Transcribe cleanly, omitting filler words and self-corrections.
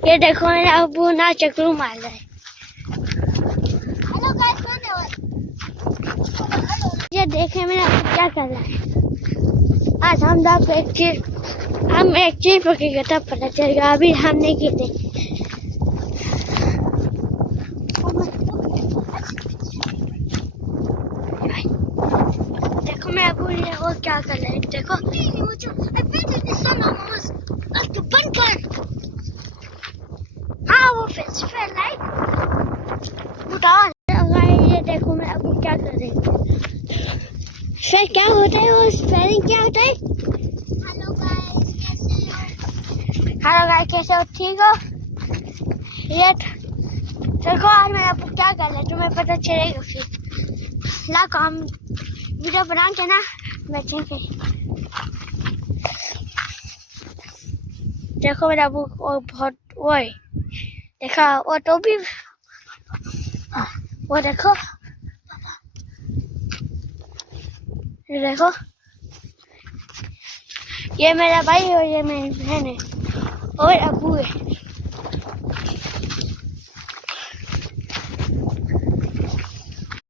ये देखो मेरा अबू ना चक्रू मार रहा है। हेलो गाइस, कौन है? ये देखे मेरा अबू क्या कर रहा है। आज हम आपको एक चीज पकड़ेगा तब पता चलेगा, अभी हम नहीं गिरे। देखो मैं अबू ये वो क्या कर रहा है, देखो। बंद कर। हाँ वो फिश लाइट उठा। ये देखो मैं अबू क्या कर रही हूँ। फिर क्या होता है वो स्पेलिंग क्या होता है? हेलो गाइस, कैसे हो? हेलो गाइस, कैसे हो? ठीक हो? ये देखो आज मैं आपको क्या कर रहा है, तुम्हें पता चलेगा फिर। ला काम वीडियो बना के ना बेचेंगे। देखो मेरा अबू बहुत वो है, देखा वो तो भी वो देखो, ये देखो, ये मेरा भाई और ये मेरी बहन है और अबू है।